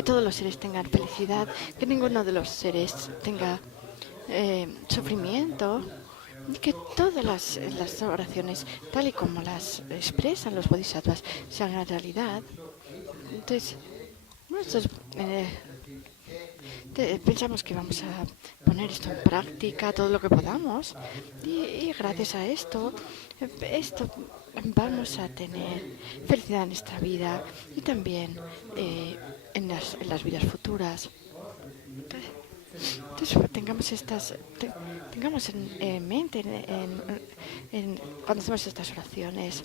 que todos los seres tengan felicidad, que ninguno de los seres tenga sufrimiento, y que todas las oraciones, tal y como las expresan los bodhisattvas, sean una realidad. Entonces, nosotros pensamos que vamos a poner esto en práctica todo lo que podamos y gracias a esto vamos a tener felicidad en nuestra vida y también en las vidas futuras. Entonces tengamos en mente cuando hacemos estas oraciones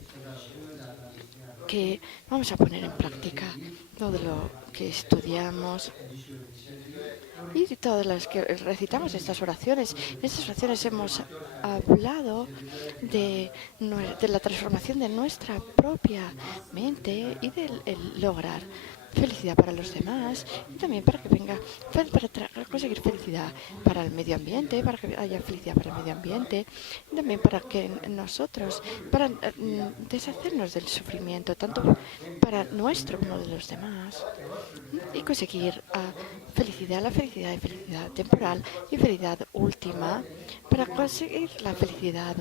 que vamos a poner en práctica todo lo que estudiamos y todas las que recitamos estas oraciones. En estas oraciones hemos hablado de la transformación de nuestra propia mente y de lograr felicidad para los demás y también para que venga, para conseguir felicidad para el medio ambiente, para que haya felicidad para el medio ambiente y también para que nosotros, para deshacernos del sufrimiento, tanto para nuestro como de los demás y conseguir la felicidad y felicidad temporal y felicidad última para conseguir la felicidad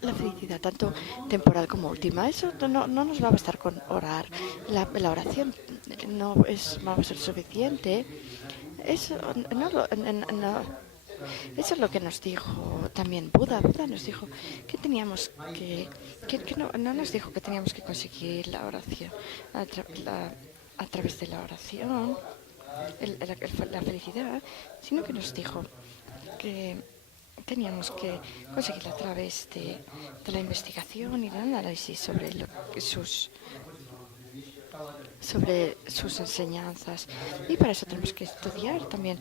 la felicidad tanto temporal como última. Eso no nos va a bastar con orar. La oración no va a ser suficiente. Eso eso es lo que nos dijo también Buda. Buda nos dijo que teníamos que no nos dijo que teníamos que conseguir la oración a través de la oración, la felicidad, sino que nos dijo que teníamos que conseguirla a través de la investigación y el análisis sobre sus enseñanzas. Y para eso tenemos que estudiar también.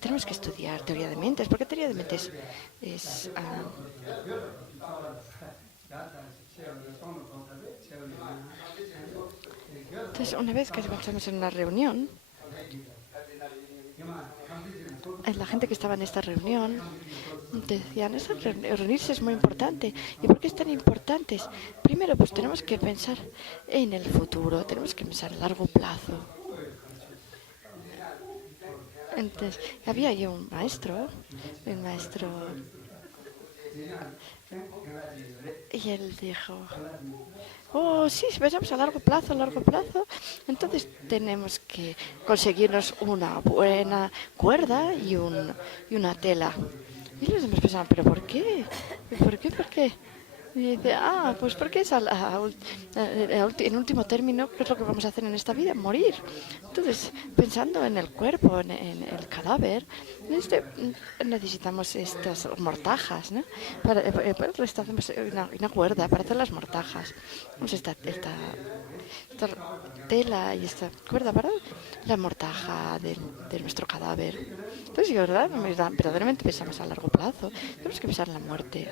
Tenemos que estudiar teoría de mentes, porque teoría de mentes es entonces, una vez que estamos en una reunión, la gente que estaba en esta reunión decían, reunirse es muy importante. ¿Y por qué es tan importante? Primero, pues tenemos que pensar en el futuro, tenemos que pensar a largo plazo. Entonces, había yo un maestro, y él dijo, oh, sí, si pensamos a largo plazo, entonces tenemos que conseguirnos una buena cuerda y una tela. Y los demás pensaban, ¿pero por qué? ¿Por qué? ¿Por qué? Y dice, pues porque es en último término, ¿qué es lo que vamos a hacer en esta vida? Morir. Entonces, pensando en el cuerpo, en el cadáver, necesitamos estas mortajas, ¿no? Hacemos una cuerda para hacer las mortajas. Esta tela y esta cuerda para la mortaja de nuestro cadáver. Entonces, verdaderamente pensamos a largo plazo. Tenemos que pensar en la muerte.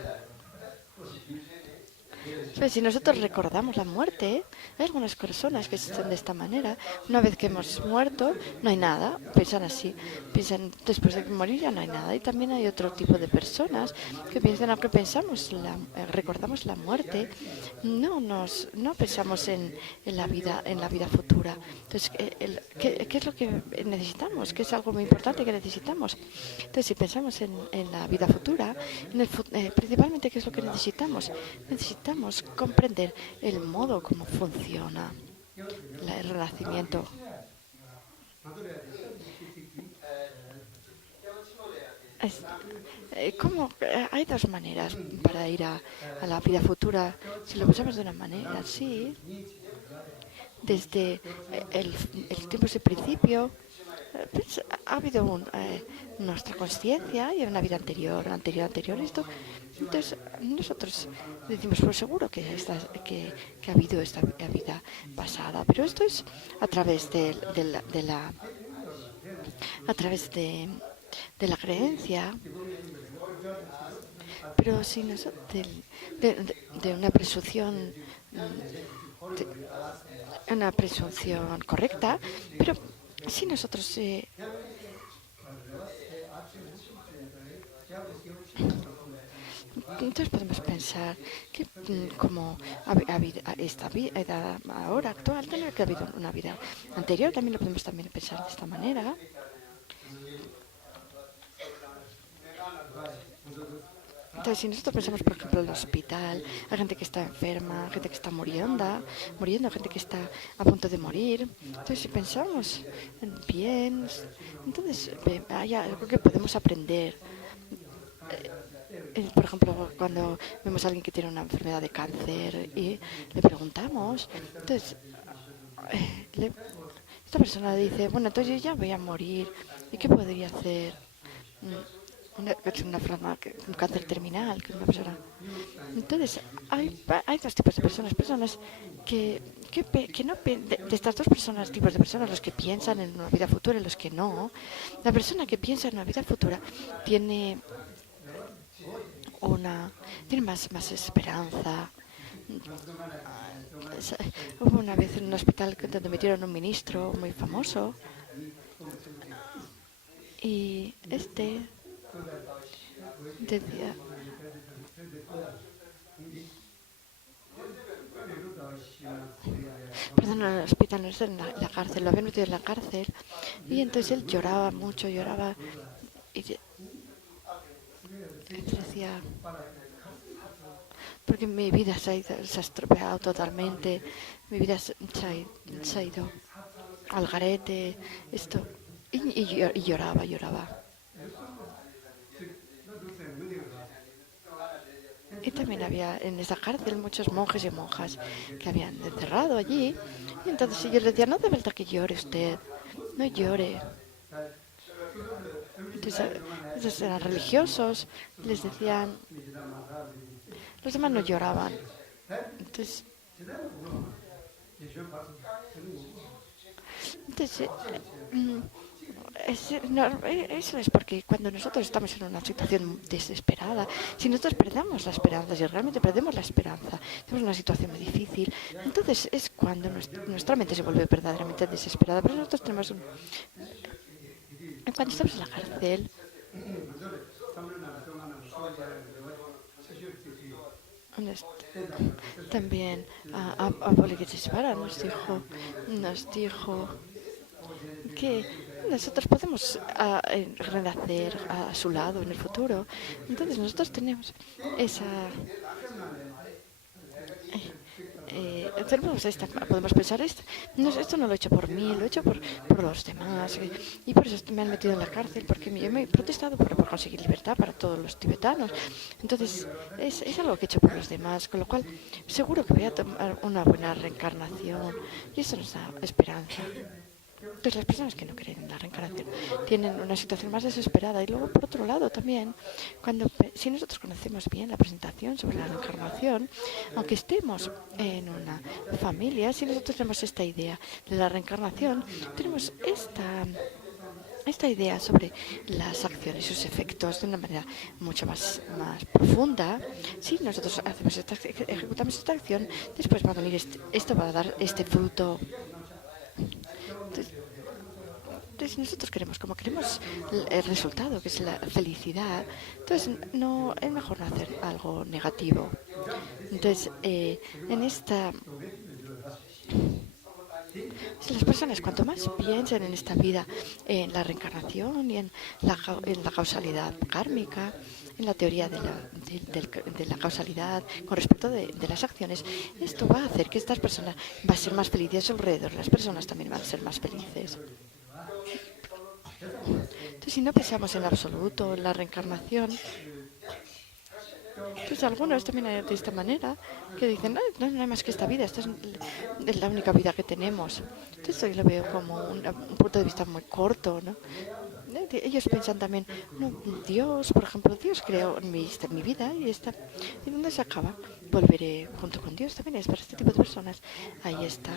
Si nosotros recordamos la muerte, hay algunas personas que están de esta manera. Una vez que hemos muerto, no hay nada. Piensan así. Piensan, después de morir ya no hay nada. Y también hay otro tipo de personas que piensan, aunque recordamos la muerte, no pensamos en la vida futura. Entonces, ¿qué es lo que necesitamos? ¿Qué es algo muy importante que necesitamos? Entonces, si pensamos en la vida futura, principalmente, ¿qué es lo que necesitamos? Necesitamos comprender el modo como funciona el renacimiento. Hay dos maneras para ir a la vida futura. Si lo pensamos de una manera así, desde el tiempo de principio, pues, ha habido nuestra conciencia y una vida anterior. Esto. Entonces, nosotros decimos, pues seguro que ha habido esta vida pasada, pero esto es a través a través de la creencia. Pero si nosotros de una presunción correcta, pero si nosotros Entonces podemos pensar que como esta vida ahora actual, tener que ha habido una vida anterior, también lo podemos también pensar de esta manera. Entonces, si nosotros pensamos, por ejemplo, en el hospital, hay gente que está enferma, gente que está muriendo, gente que está a punto de morir. Entonces, si pensamos en bien, entonces hay algo que podemos aprender. Por ejemplo, cuando vemos a alguien que tiene una enfermedad de cáncer y le preguntamos, entonces, esta persona dice, bueno, entonces yo ya voy a morir, ¿y qué podría hacer? Una forma, un cáncer terminal, que una persona. Entonces, hay dos tipos de personas. Personas que no. De estas dos personas, tipos de personas, los que piensan en una vida futura y los que no. La persona que piensa en una vida futura tiene tiene más esperanza. Hubo una vez en un hospital donde metieron un ministro muy famoso y decía, perdón, en el hospital, no es en la cárcel, lo habían metido en la cárcel y entonces él lloraba mucho, lloraba y decía, porque mi vida se ha estropeado totalmente, mi vida se ha ido al garete, esto, y lloraba, lloraba. Y también había en esa cárcel muchos monjes y monjas que habían encerrado allí. Y entonces ellos decían, no hace falta que llore usted, no llore. Entonces eran religiosos, les decían, los demás no lloraban. Entonces, entonces eso es porque cuando nosotros estamos en una situación desesperada, si nosotros perdemos la esperanza, si realmente perdemos la esperanza, tenemos una situación muy difícil, entonces es cuando nuestra mente se vuelve verdaderamente desesperada. Pero nosotros tenemos cuando estamos en la cárcel, también a Bolívar nos dijo que nosotros podemos renacer a su lado en el futuro. Entonces nosotros tenemos esa... podemos pensar esto. No, esto no lo he hecho por mí, lo he hecho por los demás. Y por eso me han metido en la cárcel, porque yo me he protestado por conseguir libertad para todos los tibetanos. Entonces es algo que he hecho por los demás, con lo cual seguro que voy a tomar una buena reencarnación. Y eso nos da esperanza. Pues las personas que no creen en la reencarnación tienen una situación más desesperada. Y luego, por otro lado, también, si nosotros conocemos bien la presentación sobre la reencarnación, aunque estemos en una familia, si nosotros tenemos esta idea de la reencarnación, tenemos esta idea sobre las acciones y sus efectos de una manera mucho más profunda. Si nosotros ejecutamos esta acción, después va a venir esto va a dar este fruto. Entonces nosotros como queremos el resultado, que es la felicidad, entonces no es mejor no hacer algo negativo. Entonces, si las personas cuanto más piensen en esta vida, en la reencarnación y en la causalidad kármica, en la teoría de la causalidad con respecto de las acciones, esto va a hacer que estas personas van a ser más felices a su alrededor, las personas también van a ser más felices. Entonces, si no pensamos en absoluto en la reencarnación, pues algunos también hay de esta manera que dicen, no hay más que esta vida, esta es la única vida que tenemos. Entonces yo lo veo como un punto de vista muy corto, ¿no? Ellos piensan también, no, Dios, por ejemplo, Dios creó mi vida ¿y dónde se acaba? Volveré junto con Dios también. Es para este tipo de personas. Ahí está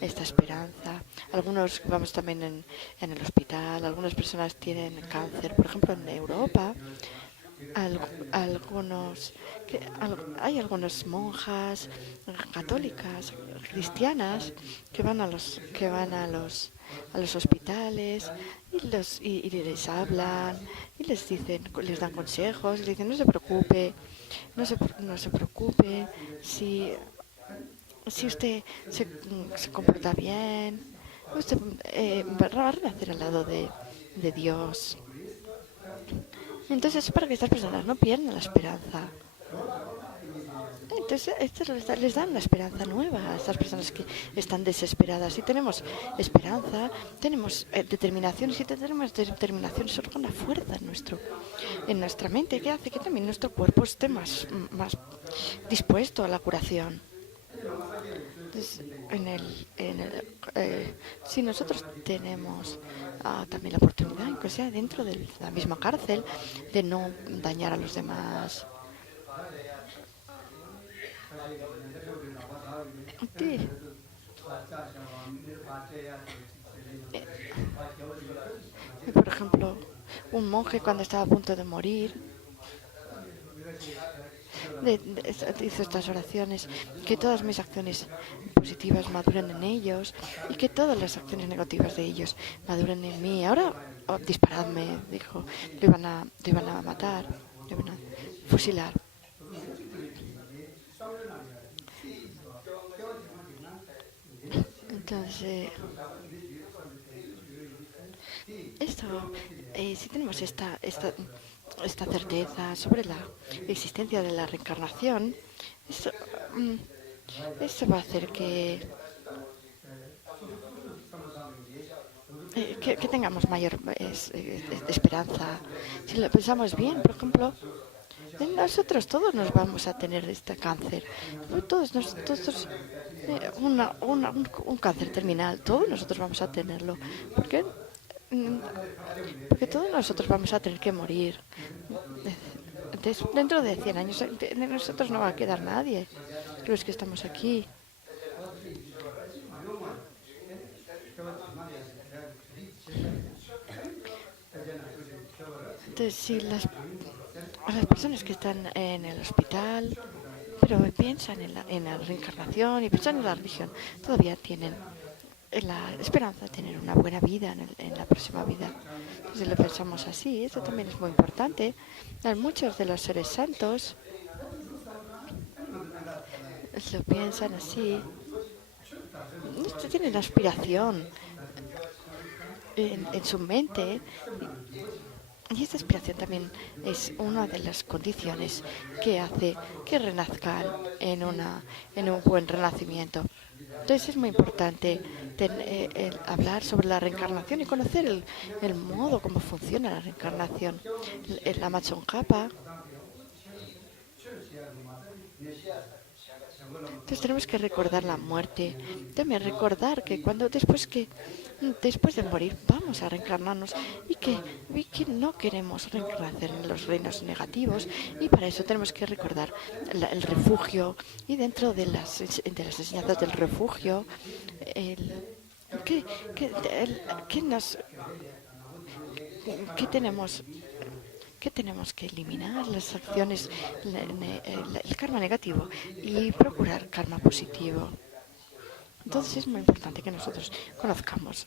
esta esperanza. Algunos vamos también en el hospital, algunas personas tienen cáncer, por ejemplo, en Europa. algunos hay algunas monjas católicas cristianas que van a los hospitales y les hablan y les dan consejos, les dicen no se preocupe, no se preocupe si usted se comporta bien, usted va a renacer al lado de Dios. Entonces es para que estas personas no pierdan la esperanza. Entonces esto les da una esperanza nueva a estas personas que están desesperadas. Si tenemos esperanza, tenemos determinación. Si tenemos determinación, es una fuerza en nuestra mente que hace que también nuestro cuerpo esté más dispuesto a la curación. Entonces, si nosotros tenemos también la oportunidad, aunque sea dentro de la misma cárcel, de no dañar a los demás. Sí. Por ejemplo, un monje cuando estaba a punto de morir hizo estas oraciones, que todas mis acciones positivas maduren en ellos y que todas las acciones negativas de ellos maduren en mí. Ahora disparadme, dijo, lo iban a matar, lo iban a fusilar. Entonces, si tenemos esta certeza sobre la existencia de la reencarnación, esto, mm, esto va a hacer que tengamos mayor esperanza. Si lo pensamos bien, por ejemplo, nosotros todos nos vamos a tener este cáncer. Todos nosotros, un cáncer terminal, todos nosotros vamos a tenerlo. ¿Por qué? Mm, Porque todos nosotros vamos a tener que morir. Dentro de 100 años de nosotros no va a quedar nadie. Los que estamos aquí. Entonces, si las personas que están en el hospital, pero piensan en la reencarnación y piensan en la religión, todavía tienen la esperanza de tener una buena vida en la próxima vida. Si lo pensamos así, eso también es muy importante. Muchos de los seres santos lo piensan así. Tienen la aspiración en su mente. Y esta aspiración también es una de las condiciones que hace que renazcan en un buen renacimiento. Entonces es muy importante hablar sobre la reencarnación y conocer el modo como funciona la reencarnación. La Machonjapa. Entonces tenemos que recordar la muerte, también recordar que después de morir vamos a reencarnarnos y que no queremos reencarnar en los reinos negativos y para eso tenemos que recordar el refugio y dentro de las enseñanzas del refugio que, que, el- que nos que tenemos que eliminar las acciones, el karma negativo y procurar karma positivo. Entonces es muy importante que nosotros conozcamos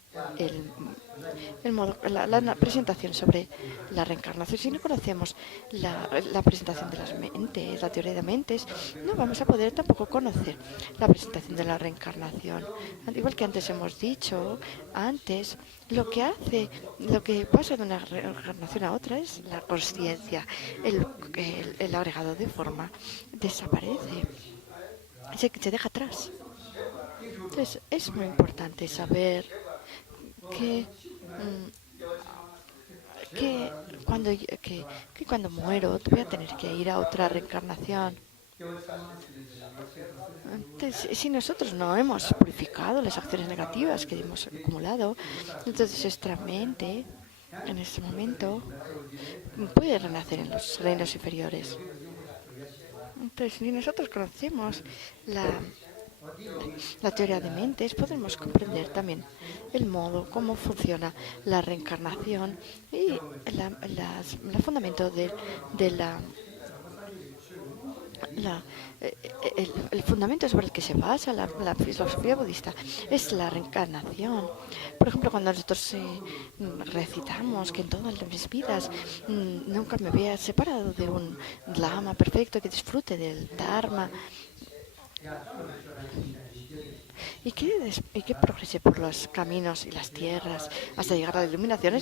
la presentación sobre la reencarnación. Si no conocemos la presentación de las mentes, la teoría de mentes, no vamos a poder tampoco conocer la presentación de la reencarnación. Al igual que antes hemos dicho, lo que pasa de una reencarnación a otra es la consciencia, el agregado de forma desaparece, se deja atrás. Entonces es muy importante saber que, que, que cuando muero voy a tener que ir a otra reencarnación. Entonces, si nosotros no hemos purificado las acciones negativas que hemos acumulado, entonces nuestra mente en este momento puede renacer en los reinos inferiores. Entonces, si nosotros conocemos la la teoría de mentes, podremos comprender también el modo, cómo funciona la reencarnación y el fundamento de la, el fundamento sobre el que se basa la filosofía budista es la reencarnación. Por ejemplo, cuando nosotros recitamos que en todas mis vidas nunca me vea separado de un lama perfecto que disfrute del dharma y que progrese por los caminos y las tierras hasta llegar a la iluminación.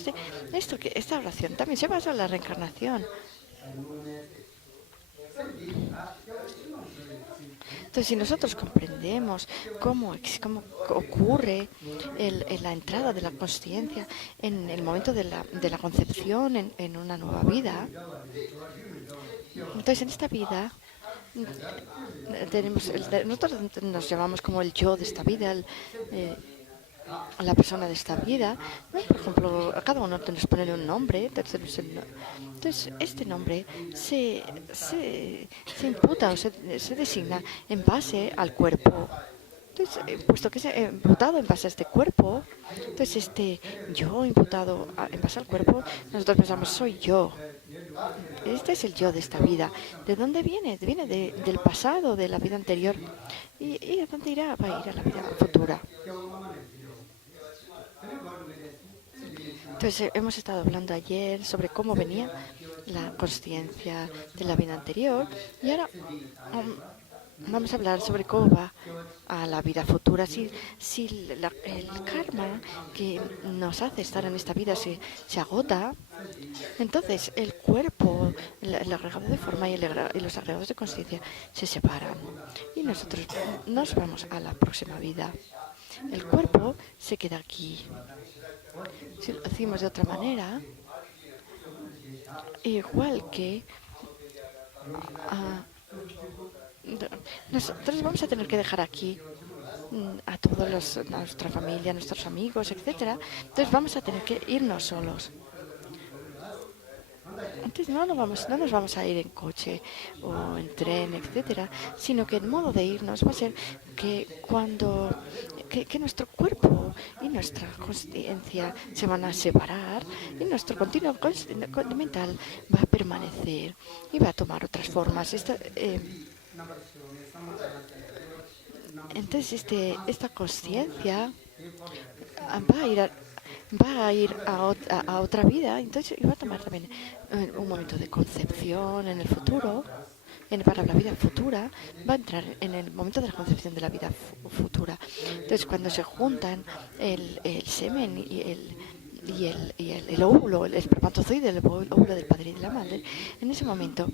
Esta oración también se basa en la reencarnación. Entonces, si nosotros comprendemos cómo ocurre la entrada de la consciencia en el momento de la concepción en una nueva vida, entonces en esta vida nosotros nos llamamos como el yo de esta vida, la persona de esta vida, ¿no? Por ejemplo, a cada uno nos ponen un nombre, entonces este nombre se imputa o se designa en base al cuerpo. Entonces, puesto que es imputado en base a este cuerpo, entonces este yo imputado en base al cuerpo, nosotros pensamos, soy yo. Este es el yo de esta vida. ¿De dónde viene? Viene del pasado, de la vida anterior. ¿Y a dónde irá? Va a ir a la vida futura. Entonces, hemos estado hablando ayer sobre cómo venía la consciencia de la vida anterior y ahora vamos a hablar sobre cómo va a la vida futura. Si el karma que nos hace estar en esta vida se agota, entonces el cuerpo, el agregado de forma y los agregados de conciencia se separan y nosotros nos vamos a la próxima vida. El cuerpo se queda aquí. Si lo decimos de otra manera, igual que nosotros vamos a tener que dejar aquí a todos a nuestra familia, a nuestros amigos, etcétera. Entonces vamos a tener que irnos solos. Entonces no nos vamos a ir en coche o en tren, etcétera, sino que el modo de irnos va a ser que que nuestro cuerpo y nuestra conciencia se van a separar y nuestro continuo mental va a permanecer y va a tomar otras formas. Entonces esta conciencia va a ir a otra vida, entonces va a tomar también un momento de concepción en el futuro, para la vida futura, va a entrar en el momento de la concepción de la vida futura. Entonces, cuando se juntan el semen y el óvulo, el espermatozoide, el óvulo del padre y de la madre, en ese momento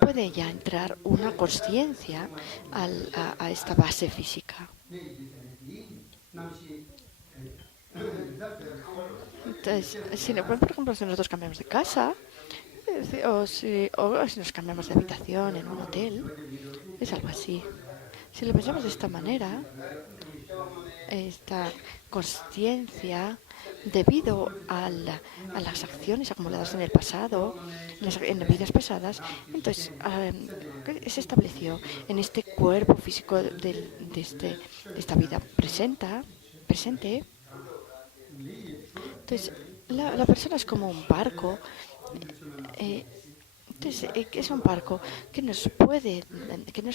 puede ya entrar una consciencia a esta base física. Entonces, por ejemplo, si nosotros cambiamos de casa, o si nos cambiamos de habitación en un hotel, es algo así. Si lo pensamos de esta manera, esta consciencia, debido a las acciones acumuladas en el pasado, en las vidas pasadas, entonces se estableció en este cuerpo físico de esta vida presente. Entonces, la persona es como un barco. Entonces, que es un barco que nos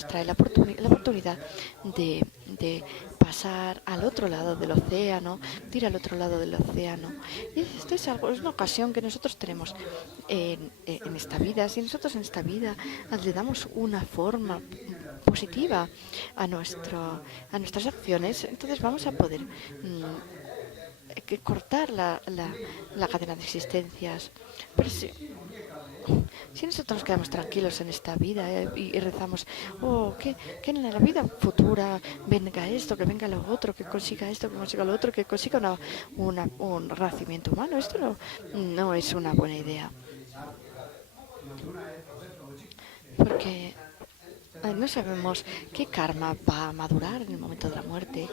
trae la oportunidad de pasar al otro lado del océano, de ir al otro lado del océano. Y esto es una ocasión que nosotros tenemos en esta vida. Si nosotros en esta vida le damos una forma positiva a nuestras acciones, entonces vamos a poder cortar la cadena de existencias. Pero si nosotros nos quedamos tranquilos en esta vida y rezamos, que en la vida futura venga esto, que venga lo otro, que consiga esto, que consiga lo otro, que consiga un renacimiento humano, esto no es una buena idea. Porque no sabemos qué karma va a madurar en el momento de la muerte.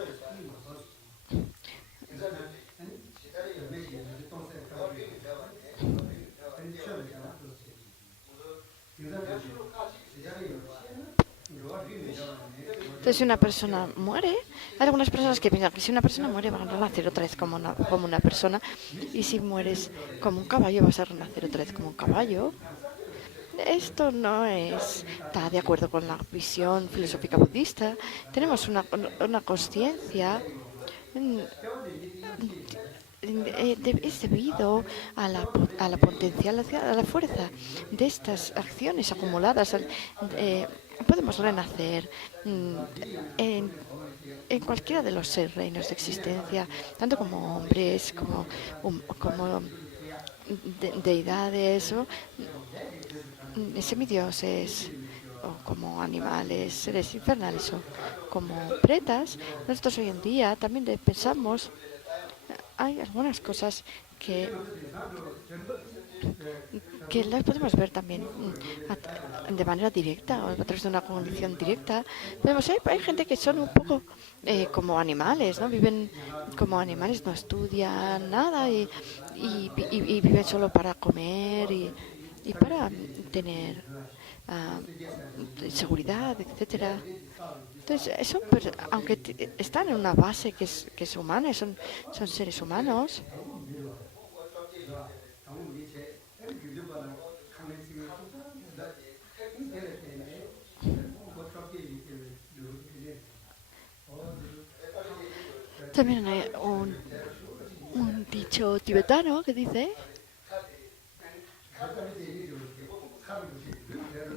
Entonces, si una persona muere, hay algunas personas que piensan que si una persona muere va a renacer otra vez como una persona, y si mueres como un caballo vas a renacer otra vez como un caballo. Esto no está de acuerdo con la visión filosófica budista. Tenemos una consciencia, mm, es debido a la potencial, a la fuerza de estas acciones acumuladas. Podemos renacer en, en cualquiera de los reinos de existencia, tanto como hombres, como deidades o semidioses, o como animales, seres infernales o como pretas. Nosotros hoy en día también pensamos, hay algunas cosas que las podemos ver también de manera directa o a través de una condición directa. Hay gente que son un poco como animales, ¿no? Viven como animales, no estudian nada y viven solo para comer y para tener ah, seguridad, etcétera. Entonces, aunque están en una base que es humana, son seres humanos. También hay un dicho tibetano que dice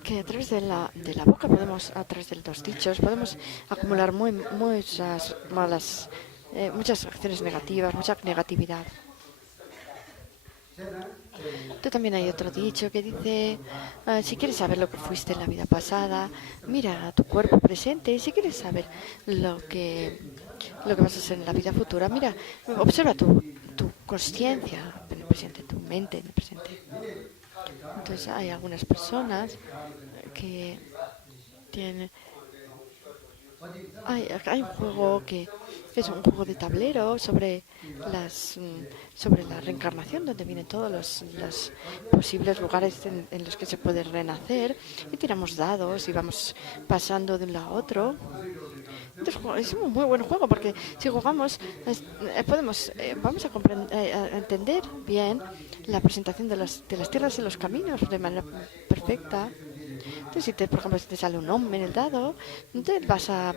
que a través de la boca a través de los dichos, podemos acumular muchas malas, muchas acciones negativas, mucha negatividad. También hay otro dicho que dice, si quieres saber lo que fuiste en la vida pasada, mira a tu cuerpo presente. Y si quieres saber lo que vas a hacer en la vida futura, mira, observa tu consciencia en el presente, tu mente en el presente. Entonces hay algunas personas que tienen... Hay un juego que es un juego de tablero sobre la reencarnación, donde vienen todos los posibles lugares en los que se puede renacer, y tiramos dados y vamos pasando de un lado a otro. Entonces, es un muy buen juego porque si jugamos vamos a entender bien la presentación de las tierras y los caminos de manera perfecta. Entonces, por ejemplo, si te sale un hombre en el dado, entonces vas a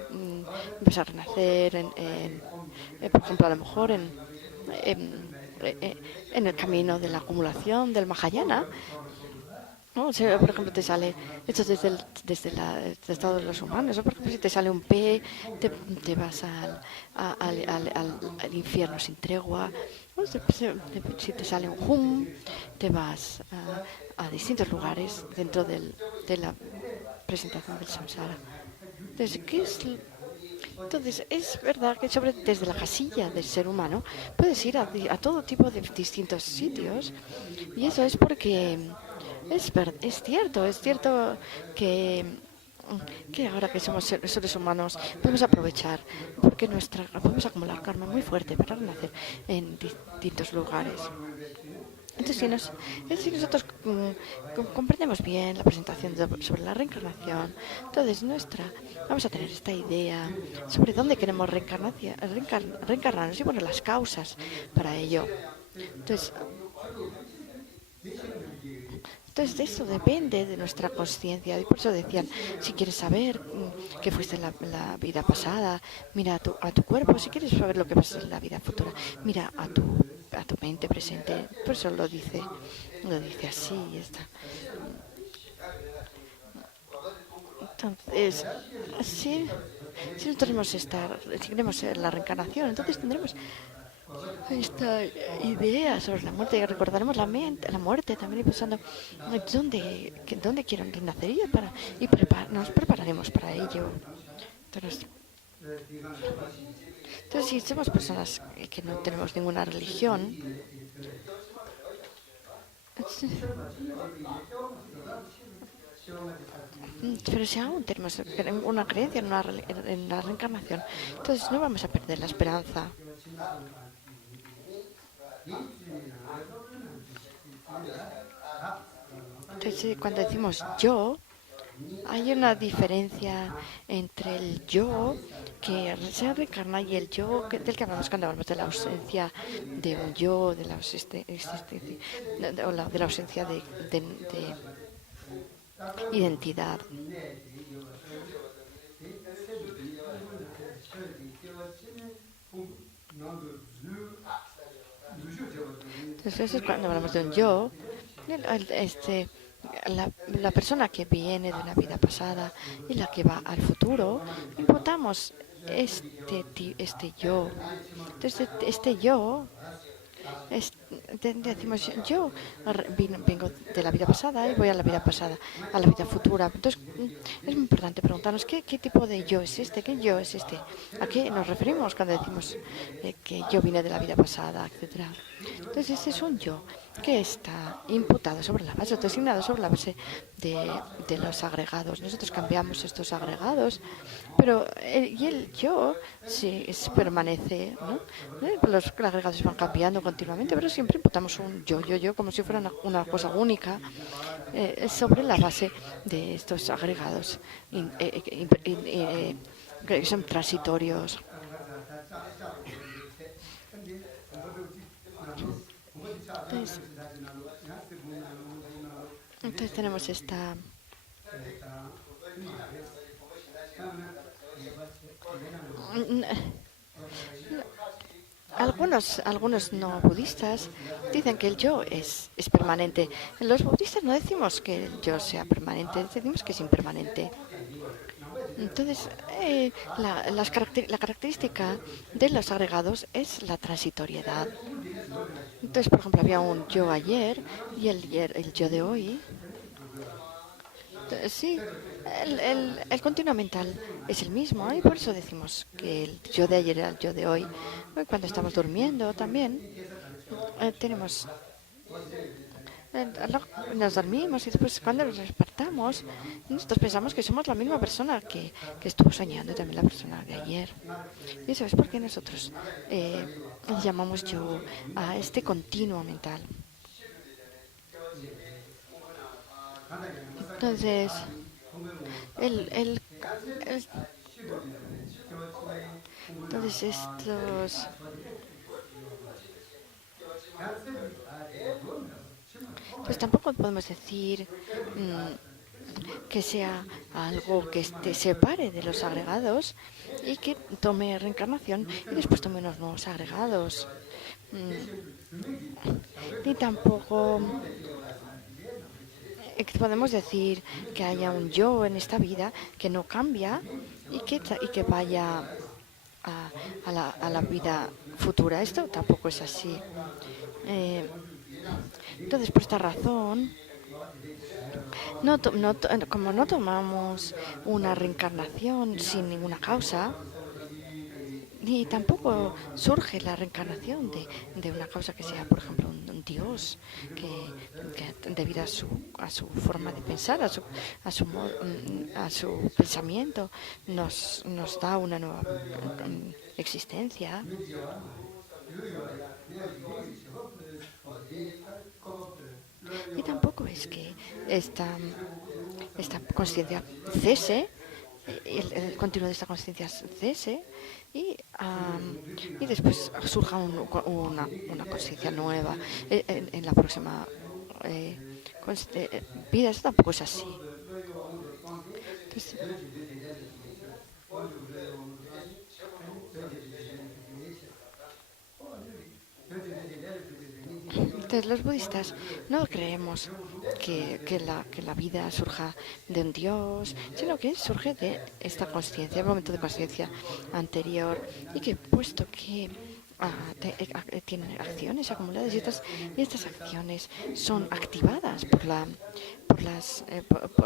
renacer por ejemplo, a lo mejor en el camino de la acumulación del Mahayana, ¿no? O sea, por ejemplo, te sale esto desde todos los humanos. O por ejemplo, si te sale un P, te vas al infierno sin tregua. O si te sale un Hum, te vas a distintos lugares dentro de la presentación del samsara. Entonces, entonces, es verdad que desde la casilla del ser humano puedes ir a todo tipo de distintos sitios, y eso es porque es cierto que ahora que somos seres humanos podemos aprovechar porque podemos acumular karma muy fuerte para renacer en distintos lugares. Entonces, si nosotros comprendemos bien la presentación sobre la reencarnación, entonces vamos a tener esta idea sobre dónde queremos reencarnarnos y bueno, las causas para ello. Entonces, entonces, de eso depende de nuestra conciencia. Y por eso decían, si quieres saber qué fuiste en la vida pasada, mira a tu cuerpo. Si quieres saber lo que vas a ser en la vida futura, mira a tu mente presente. Por eso lo dice así y está. Entonces, si nosotros si queremos ser la reencarnación, entonces tendremos esta idea sobre la muerte, y recordaremos la muerte también, y pensando dónde quiero renacer y nos prepararemos para ello. Entonces, si somos personas que no tenemos ninguna religión, pero si aún tenemos una creencia en la reencarnación, entonces no vamos a perder la esperanza. Entonces, cuando decimos yo, Hay una diferencia entre el yo que se reencarna y el yo del que hablamos cuando hablamos de la ausencia de un yo, de la existencia, de la ausencia de identidad. Entonces, eso es cuando hablamos de un yo, la persona que viene de una vida pasada y la que va al futuro, importamos este yo. Entonces, este yo es, decimos, yo vengo de la vida pasada y voy a la vida pasada, a la vida futura. Entonces, es muy importante preguntarnos qué tipo de yo es este, qué yo es este, a qué nos referimos cuando decimos que yo vine de la vida pasada, etcétera. Entonces, este es un yo que está imputado sobre la base, designado sobre la base de los agregados. Nosotros cambiamos estos agregados, pero y el yo sí permanece, ¿no? Los agregados van cambiando continuamente, pero siempre imputamos un yo, como si fuera una cosa única sobre la base de estos agregados que son transitorios. Entonces, entonces tenemos esta... Algunos no budistas dicen que el yo es permanente. Los budistas no decimos que el yo sea permanente, decimos que es impermanente. Entonces, la característica de los agregados es la transitoriedad. Entonces, por ejemplo, había un yo ayer y el yo de hoy. Sí, el continuo mental es el mismo y por eso decimos que el yo de ayer era el yo de hoy. Cuando estamos durmiendo también tenemos nos dormimos y después cuando nos despertamos nosotros pensamos que somos la misma persona que estuvo soñando, también la persona de ayer. Y eso es porque nosotros llamamos yo a este continuo mental. Entonces, el, el, el- entonces estos pues tampoco podemos decir que sea algo que se separe de los agregados y que tome reencarnación y después tome unos nuevos agregados. Ni tampoco podemos decir que haya un yo en esta vida que no cambia y que vaya a la vida futura. Esto tampoco es así. Eh, entonces, por esta razón, como no tomamos una reencarnación sin ninguna causa, ni tampoco surge la reencarnación de una causa que sea, por ejemplo, un dios que debido a su forma de pensar, a su pensamiento, nos da una nueva existencia. Y tampoco es que esta conciencia cese, el continuo de esta conciencia cese y después surja una conciencia nueva en la próxima eh, vida. Esto tampoco es así. Entonces, entonces, los budistas no creemos que la vida surja de un dios, sino que surge de esta conciencia, el momento de conciencia anterior, y que puesto que tienen acciones acumuladas y estas acciones son activadas por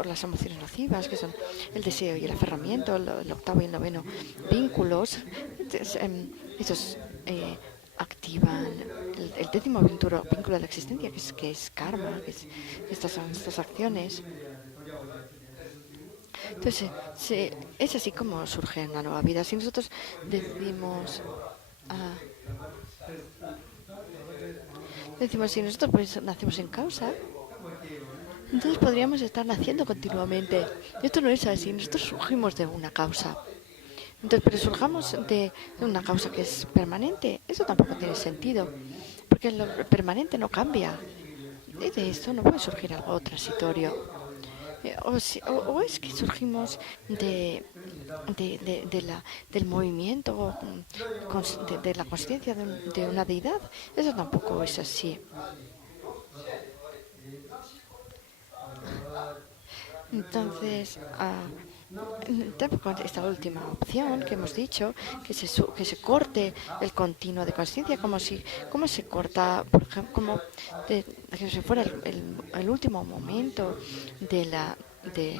las emociones nocivas, que son el deseo y el aferramiento, el octavo y el noveno vínculos. Entonces, estos activan el décimo vínculo de la existencia, que es karma, son estas acciones. Entonces, es así como surge una nueva vida. Si nosotros decimos si nosotros pues nacemos en causa, Entonces podríamos estar naciendo continuamente. Esto no es así, nosotros surgimos de una causa. Entonces, pero surjamos de una causa que es permanente, eso tampoco tiene sentido, porque lo permanente no cambia. Y de esto no puede surgir algo transitorio. O es que surgimos del movimiento, de la consciencia de una deidad. Eso tampoco es así. Entonces, tampoco esta última opción que hemos dicho, que se corte el continuo de conciencia, como se corta, por ejemplo, que si fuera el último momento de la, de,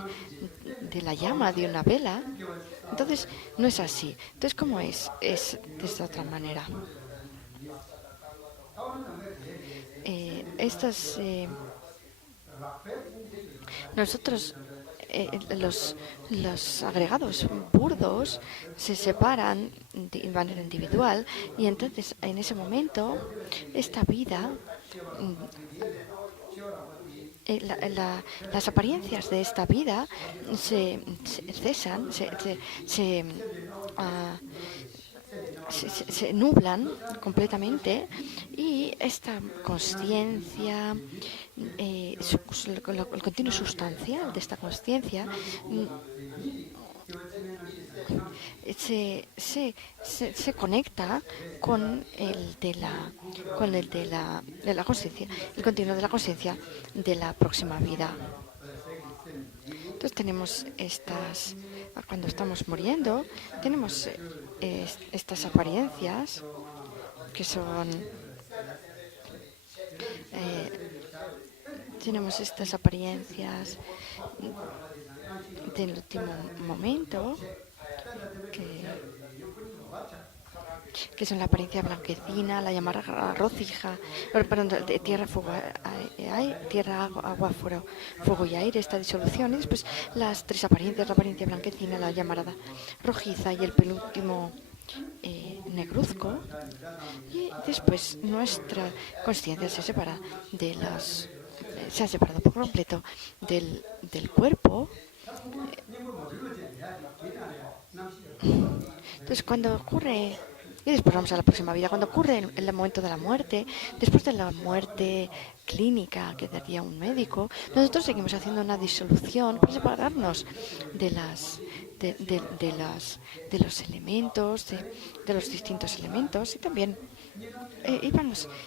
de la llama de una vela. Entonces, no es así. Entonces, ¿cómo es? Es de esta otra manera. Estas nosotros, los agregados burdos se separan de manera individual y entonces en ese momento esta vida, las apariencias de esta vida se cesan, ah, se nublan completamente y esta conciencia, el continuo sustancial de esta conciencia se conecta con de la conciencia, el continuo de la conciencia de la próxima vida. Entonces tenemos cuando estamos muriendo, tenemos estas apariencias que son, eh, tenemos estas apariencias del último momento que son la apariencia blanquecina, la llamada rocija, perdón, de tierra, fuego, tierra, agua, fuego y aire, esta disolución. Y después las tres apariencias, la apariencia blanquecina, la llamada rojiza y el penúltimo negruzco. Y después nuestra conciencia se separa se ha separado por completo del cuerpo. Entonces, cuando ocurre, y después vamos a la próxima vida, cuando ocurre el momento de la muerte, después de la muerte clínica que daría un médico, nosotros seguimos haciendo una disolución para separarnos de los elementos, de los distintos elementos y también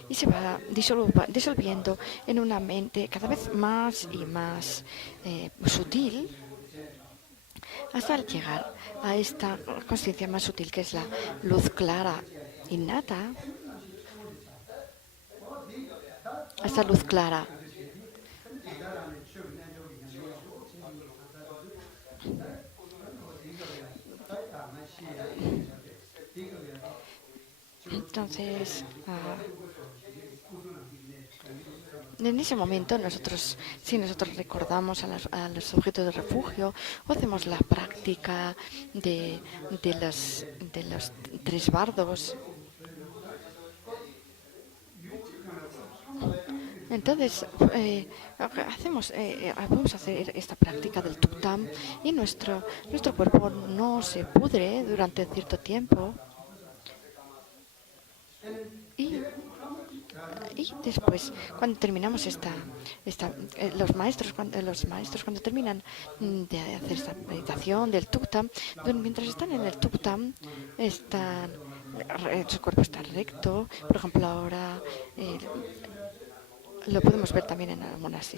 y se va disolviendo en una mente cada vez más y más sutil hasta llegar a esta conciencia más sutil que es la luz clara innata, a esta luz clara. Entonces, en ese momento si nosotros recordamos a los objetos de refugio o hacemos la práctica de los tres bardos, entonces podemos hacer esta práctica del tuktam y nuestro cuerpo no se pudre durante cierto tiempo. Y después, cuando terminamos los maestros cuando terminan de hacer esta meditación del tuktam, mientras están en el tuktam, su cuerpo está recto. Por ejemplo, ahora lo podemos ver también en algunas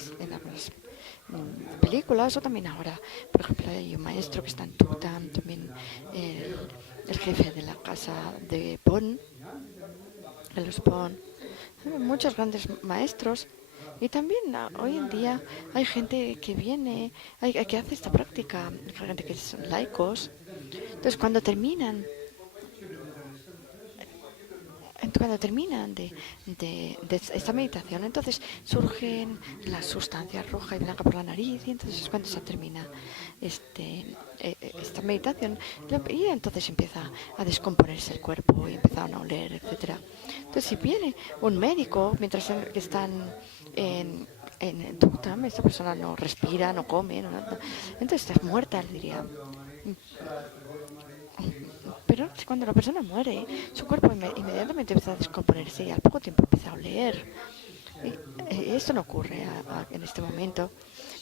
películas o también ahora. Por ejemplo, hay un maestro que está en tuktam, también el jefe de la casa de Bonn, de los Bonn. Muchos grandes maestros y también hoy en día hay gente que viene, que hace esta práctica, gente que son laicos. Entonces cuando terminan de esta meditación, entonces surgen las sustancias roja y blanca por la nariz y entonces es cuando se termina esta meditación y entonces empieza a descomponerse el cuerpo y empieza a oler, etcétera. Entonces si viene un médico mientras que están en Tuktam esta persona no respira, no come, entonces estás muerta, le diría. Pero cuando la persona muere, su cuerpo inmediatamente empieza a descomponerse y al poco tiempo empieza a oler. Y esto no ocurre en este momento.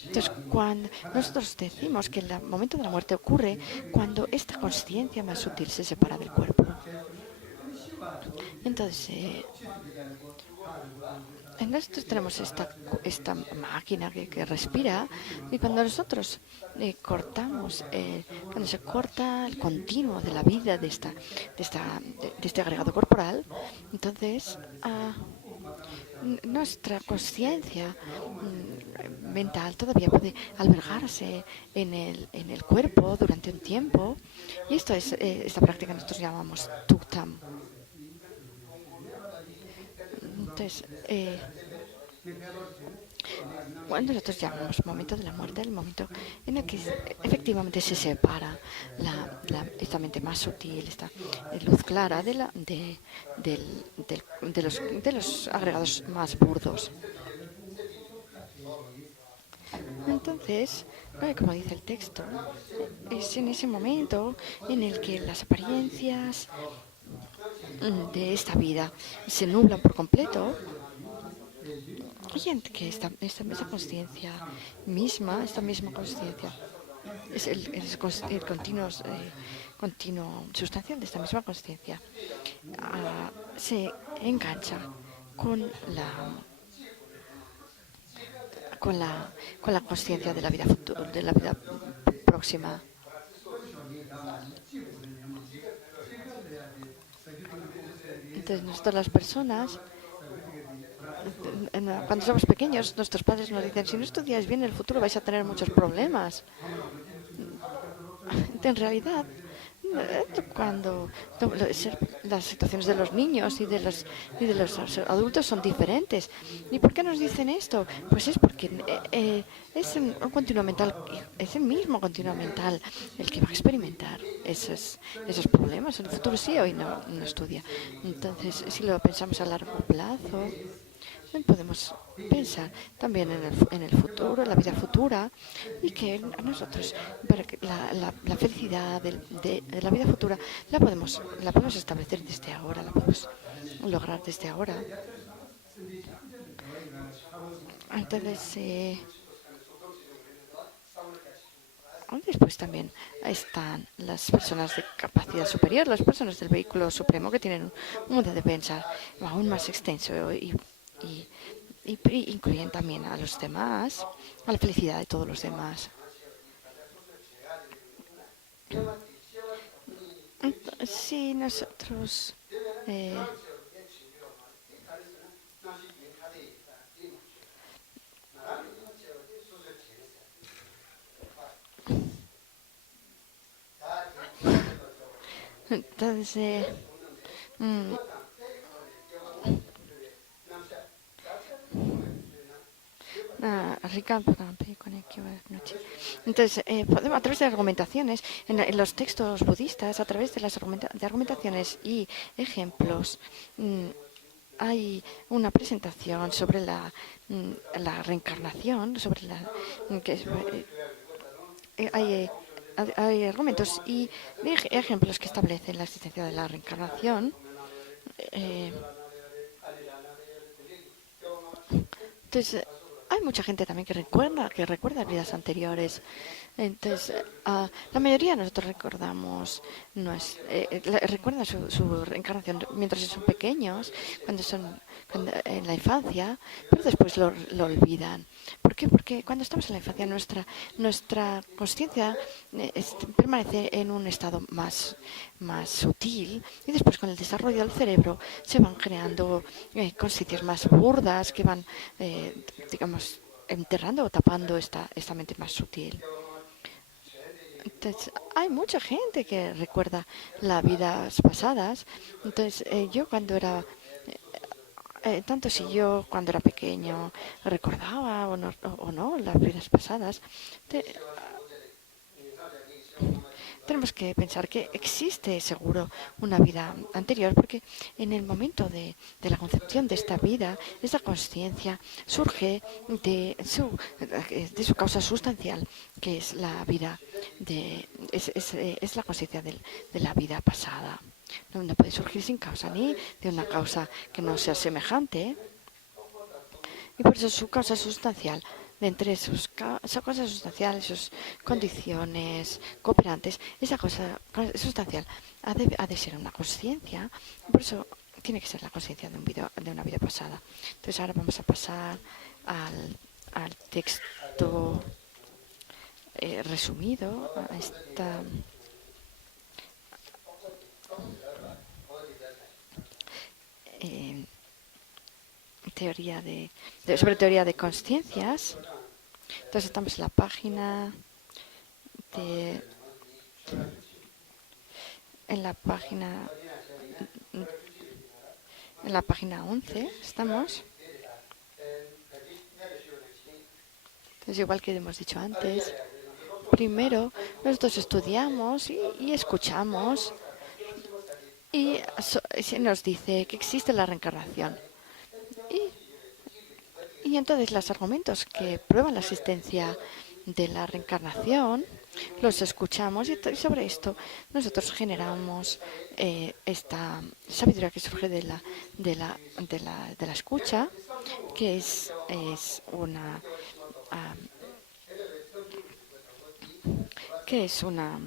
Entonces, cuando nosotros decimos que el momento de la muerte ocurre cuando esta consciencia más sutil se separa del cuerpo. Entonces, nosotros tenemos esta máquina que respira y cuando nosotros cortamos, cuando se corta el continuo de la vida de este agregado corporal, entonces nuestra conciencia mental todavía puede albergarse en el cuerpo durante un tiempo y esto es esta práctica que nosotros llamamos Tuktam. Entonces, cuando nosotros llamamos momento de la muerte, el momento en el que efectivamente se separa esta mente más sutil, esta luz clara de los agregados más burdos. Entonces, como dice el texto, es en ese momento en el que las apariencias de esta vida se nublan por completo. Oye, que esta conciencia misma, esta misma conciencia, es el continuo sustancial de esta misma conciencia, se engancha con la conciencia de la vida futura, de la vida próxima. Entonces, nosotros las personas, cuando somos pequeños, nuestros padres nos dicen, si no estudiáis bien el futuro vais a tener muchos problemas. En realidad, cuando las situaciones de los niños y de los adultos son diferentes. ¿Y por qué nos dicen esto? Pues es porque es un continuo mental, es el mismo continuo mental el que va a experimentar esos problemas. En el futuro sí, hoy no estudia. Entonces, si lo pensamos a largo plazo, podemos pensar también en el futuro, en la vida futura, y que nosotros, para que la felicidad de la vida futura, la podemos establecer desde ahora, la podemos lograr desde ahora. Entonces, después también están las personas de capacidad superior, las personas del vehículo supremo que tienen un modo de pensar aún más extenso y incluyen también a los demás, a la felicidad de todos los demás. Sí, nosotros entonces entonces, podemos, a través de argumentaciones, en los textos budistas, a través de las argumentaciones y ejemplos, hay una presentación sobre la reencarnación, sobre hay argumentos y ejemplos que establecen la existencia de la reencarnación. Entonces, hay mucha gente también que recuerda vidas anteriores. Entonces, la mayoría de nosotros recordamos, recuerdan su reencarnación mientras son pequeños, en la infancia, pero después lo olvidan. ¿Por qué? Porque cuando estamos en la infancia nuestra conciencia permanece en un estado más sutil y después con el desarrollo del cerebro se van creando conciencias más burdas que van, digamos, enterrando o tapando esta mente más sutil. Entonces, hay mucha gente que recuerda las vidas pasadas. Entonces, yo cuando era tanto si yo cuando era pequeño recordaba o no las vidas pasadas, tenemos que pensar que existe seguro una vida anterior, porque en el momento de la concepción de esta vida, esta consciencia surge de su causa sustancial, que es la vida es la conciencia de la vida pasada. No puede surgir sin causa, ni de una causa que no sea semejante. Y por eso su causa sustancial, de entre sus causas sustanciales, sus condiciones cooperantes, esa cosa sustancial ha de ser una conciencia. Por eso tiene que ser la conciencia de una vida pasada. Entonces ahora vamos a pasar al texto resumido, a esta eh, sobre teoría de conciencias. Entonces estamos en la página de en la página en la página 11 estamos. Entonces, igual que hemos dicho antes, primero nosotros estudiamos y escuchamos y se nos dice que existe la reencarnación. Y entonces los argumentos que prueban la existencia de la reencarnación los escuchamos y sobre esto nosotros generamos esta sabiduría que surge de la escucha, que es una que es una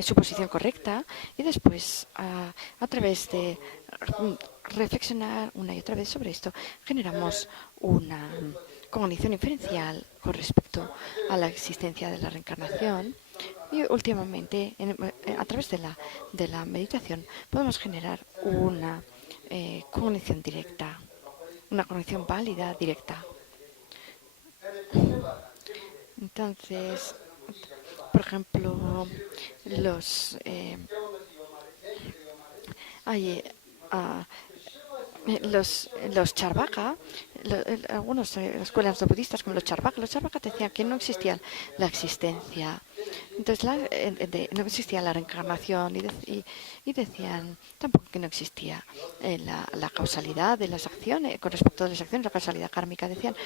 suposición correcta, y después a través de reflexionar una y otra vez sobre esto generamos una cognición inferencial con respecto a la existencia de la reencarnación, y últimamente a través de la meditación podemos generar una cognición directa, una cognición válida directa. Entonces, por ejemplo, hay, ah, los Charvaka, algunos escuelas budistas como los Charvaka decían que no existía la existencia. Entonces no existía la reencarnación y decían tampoco que no existía la causalidad de las acciones, con respecto a las acciones, la causalidad kármica. Decían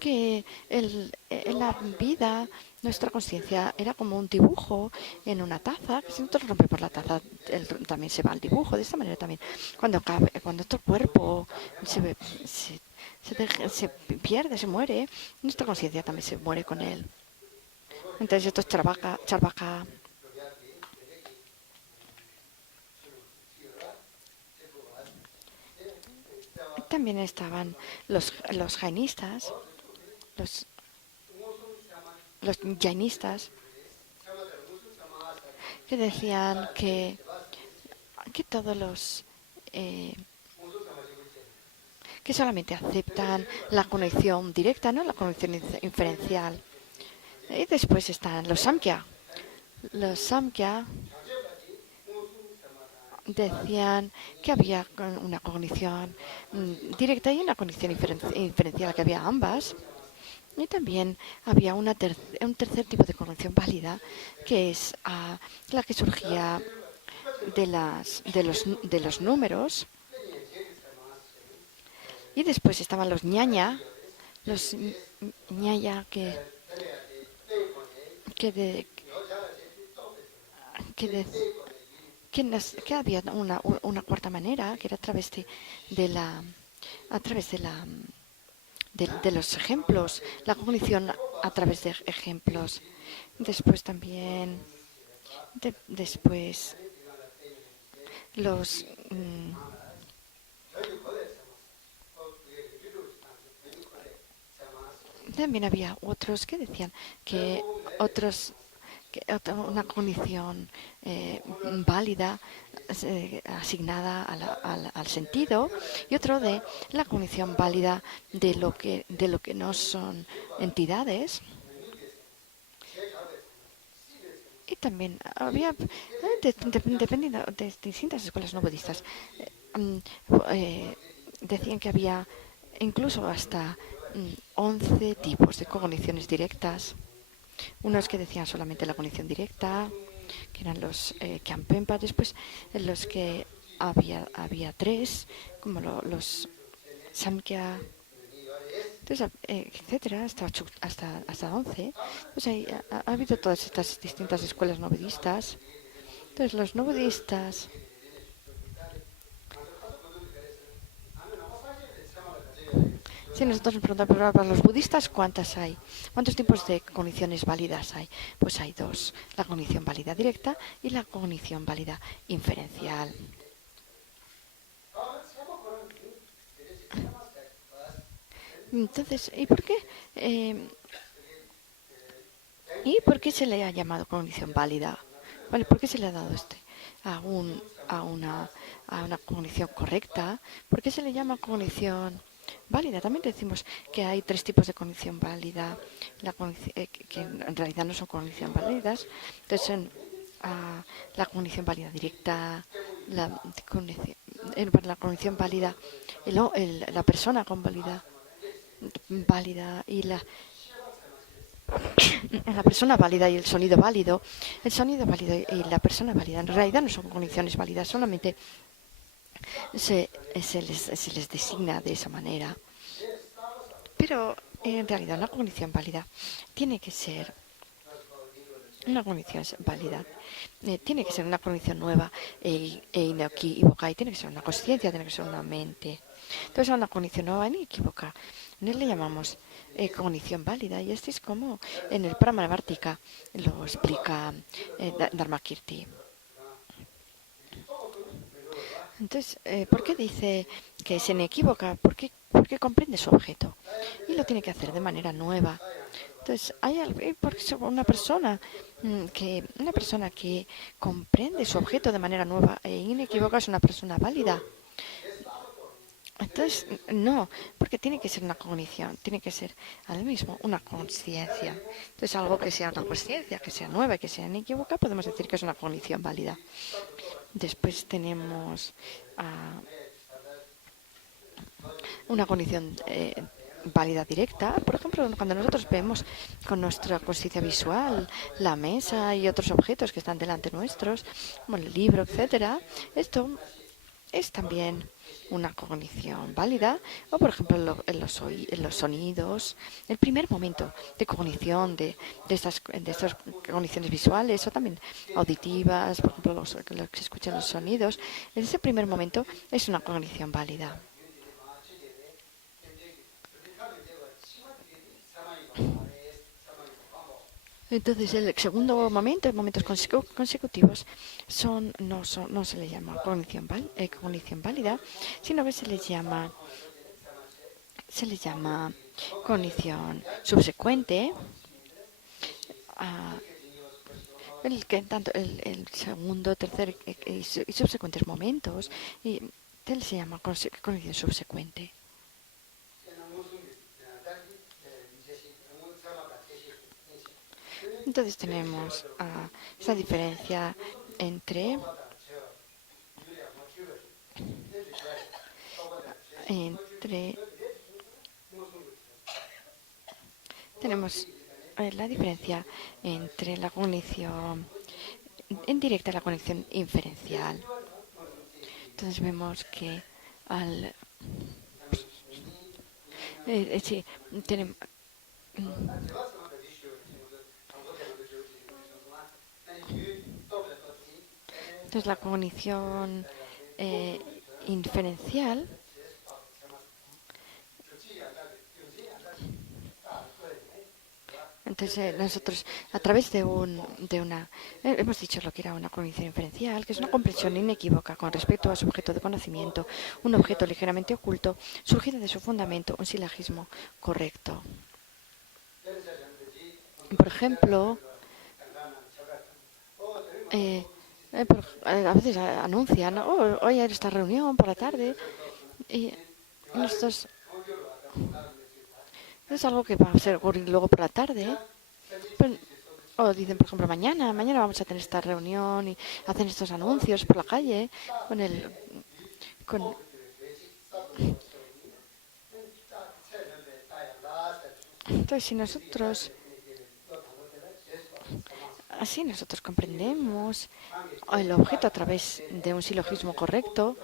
que en la vida nuestra conciencia era como un dibujo en una taza, que si nosotros rompemos la taza también se va al dibujo. De esta manera también, cuando nuestro cuerpo se pierde, se muere, nuestra conciencia también se muere con él. Entonces estos Charvaka también estaban los jainistas, los, los jainistas, que decían que todos los que solamente aceptan la conexión directa, no la conexión inferencial. Y después están los Samkhya. Los Samkhya decían que había una cognición directa y una cognición inferencial, que había ambas. Y también había un tercer tipo de cognición válida, que es la que surgía de los números. Y después estaban los ñaña, que que, de, que, de, que había una cuarta manera, que era a través de los ejemplos, la cognición a través de ejemplos. Después también, después los también había otros que decían que una cognición válida asignada al sentido, y otro de la cognición válida de lo que no son entidades. Y también había, dependiendo de distintas escuelas no budistas, decían que había incluso hasta 11 tipos de cogniciones directas. Unos que decían solamente la cognición directa, que eran los Kempenpa, después los que había tres, como los Samkhya, entonces, etcétera, hasta 11. Pues ha habido todas estas distintas escuelas no budistas. Entonces, los no budistas, si nosotros nos preguntamos para los budistas, ¿cuántas hay? ¿Cuántos tipos de cogniciones válidas hay? Pues hay dos, la cognición válida directa y la cognición válida inferencial. Entonces, ¿y por qué se le ha llamado cognición válida? ¿Vale? ¿Por qué se le ha dado a, un, a una cognición correcta? ¿Por qué se le llama cognición válida? También decimos que hay tres tipos de cognición válida, que en realidad no son cognición válidas. Entonces, la cognición válida directa, la cognición válida, la persona con válida y la persona válida y el sonido válido y la persona válida en realidad no son cogniciones válidas, solamente se les designa de esa manera. Pero en realidad una cognición válida tiene que ser una cognición válida. Tiene que ser una cognición nueva inequívoca y tiene que ser una conciencia, tiene que ser una mente. Entonces a una cognición nueva inequívoca no le llamamos cognición válida y esto es como en el Pramanavartika lo explica Dharmakirti. Entonces, ¿por qué dice que es inequívoca? Porque comprende su objeto y lo tiene que hacer de manera nueva. Entonces, porque una persona que comprende su objeto de manera nueva e inequívoca es una persona válida. Entonces, no, porque tiene que ser una cognición, tiene que ser al mismo una conciencia. Entonces, algo que sea una conciencia, que sea nueva, que sea inequívoca, podemos decir que es una cognición válida. Después tenemos una cognición válida directa. Por ejemplo, cuando nosotros vemos con nuestra conciencia visual la mesa y otros objetos que están delante nuestros, como el libro, etcétera, esto es también una cognición válida. O, por ejemplo, en los sonidos, el primer momento de cognición de estas cogniciones visuales o también auditivas, por ejemplo, los que se escuchan los sonidos, en ese primer momento es una cognición válida. Entonces, el segundo momento, en momentos consecutivos, no se les llama cognición válida, sino que se les llama cognición subsecuente. A el segundo, tercer y subsecuentes momentos, y se llama cognición subsecuente. Entonces tenemos esa diferencia entre tenemos la diferencia entre la cognición en directa y la cognición inferencial. Entonces vemos que sí, tenemos. Entonces la cognición inferencial entonces nosotros a través de una hemos dicho lo que era una cognición inferencial, que es una comprensión inequívoca con respecto a su objeto de conocimiento, un objeto ligeramente oculto surgido de su fundamento, un silogismo correcto. Por ejemplo, a veces anuncian, hoy hay esta reunión por la tarde, y estos es algo que va a ocurrir luego por la tarde. Pero, o dicen, por ejemplo, mañana vamos a tener esta reunión y hacen estos anuncios por la calle con el. Con, entonces, si nosotros así nosotros comprendemos el objeto a través de un silogismo correcto.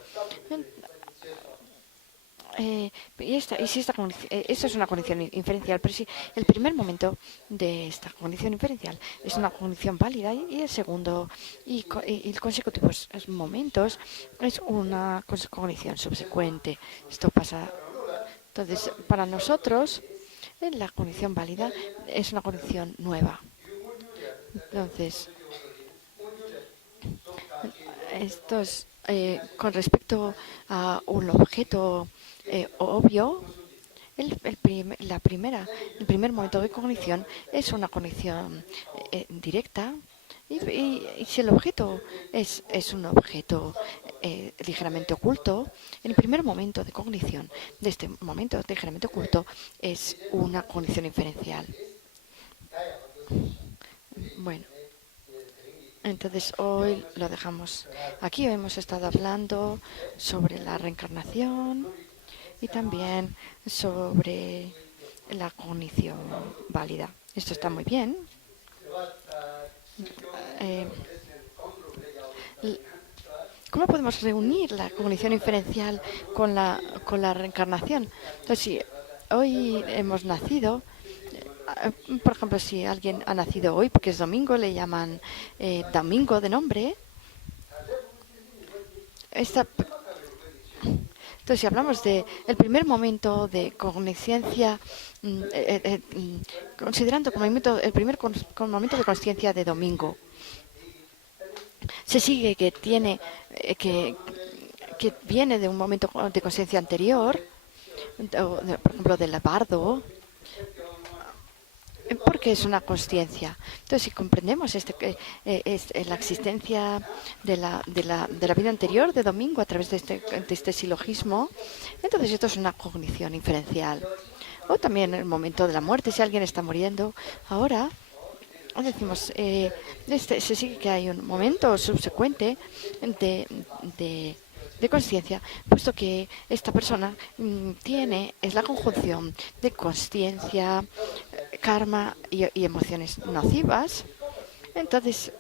Esto es una condición inferencial, pero si el primer momento de esta condición inferencial es una condición válida y el segundo y consecutivos momentos es una condición subsecuente. Esto pasa. Entonces, para nosotros, la condición válida es una condición nueva. Entonces, esto es con respecto a un objeto obvio. El primer momento de cognición es una cognición directa y si el objeto es un objeto ligeramente oculto, el primer momento de cognición de este momento ligeramente oculto es una cognición inferencial. Bueno, entonces hoy lo dejamos aquí. Hoy hemos estado hablando sobre la reencarnación y también sobre la cognición válida. Esto está muy bien. Eh, ¿Cómo podemos reunir la cognición inferencial con la reencarnación? Entonces, si hoy hemos nacido, por ejemplo, si alguien ha nacido hoy porque es domingo, le llaman Domingo de nombre. Esta, entonces, si hablamos de el primer momento de cognoscencia, considerando como el primer momento de conciencia de domingo, se sigue que tiene que viene de un momento de conciencia anterior, por ejemplo, del bardo, porque es una consciencia. Entonces, si comprendemos la existencia de la vida anterior, de domingo, a través de este silogismo, entonces esto es una cognición inferencial. O también el momento de la muerte, si alguien está muriendo ahora, decimos, se sigue que hay un momento subsecuente de, de, de consciencia, puesto que esta persona es la conjunción de consciencia, karma y emociones nocivas. Entonces,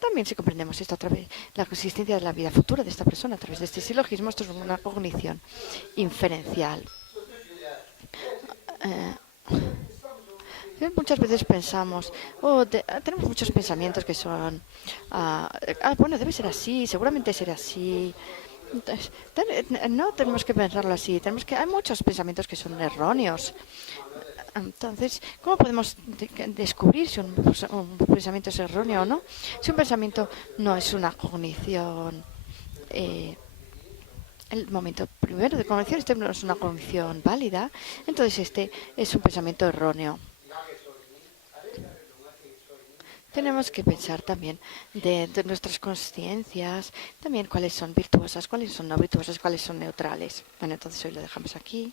también si comprendemos esto a través de la consistencia de la vida futura de esta persona a través de este silogismo, esto es una cognición inferencial. Muchas veces pensamos, tenemos muchos pensamientos que son, bueno, debe ser así, seguramente será así. Entonces, no tenemos que pensarlo así, hay muchos pensamientos que son erróneos. Entonces, ¿cómo podemos descubrir si un pensamiento es erróneo o no? Si un pensamiento no es una cognición, el momento primero de cognición, este no es una cognición válida, entonces este es un pensamiento erróneo. Tenemos que pensar también de nuestras conciencias, también cuáles son virtuosas, cuáles son no virtuosas, cuáles son neutrales. Bueno, entonces hoy lo dejamos aquí.